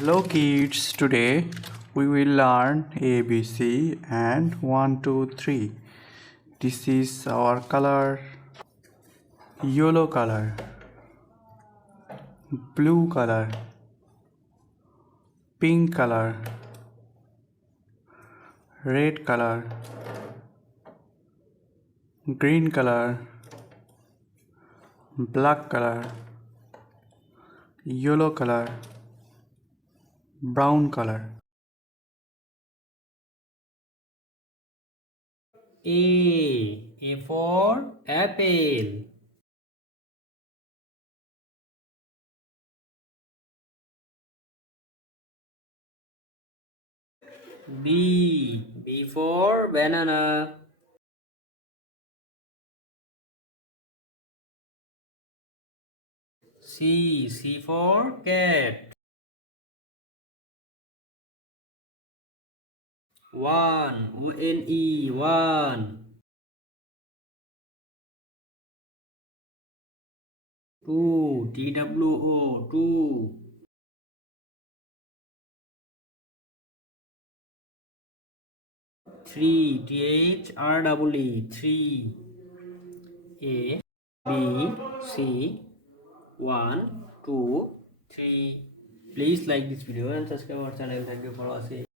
Hello kids, today we will learn ABC and 1, 2, 3. This is our color: yellow color, blue color, pink color, red color, green color, black color, yellow color, brown color. A for apple. B for banana. C for cat. One. Two. Three. A B C 1 2 3. Please like this video and subscribe our channel. Thank you for watching.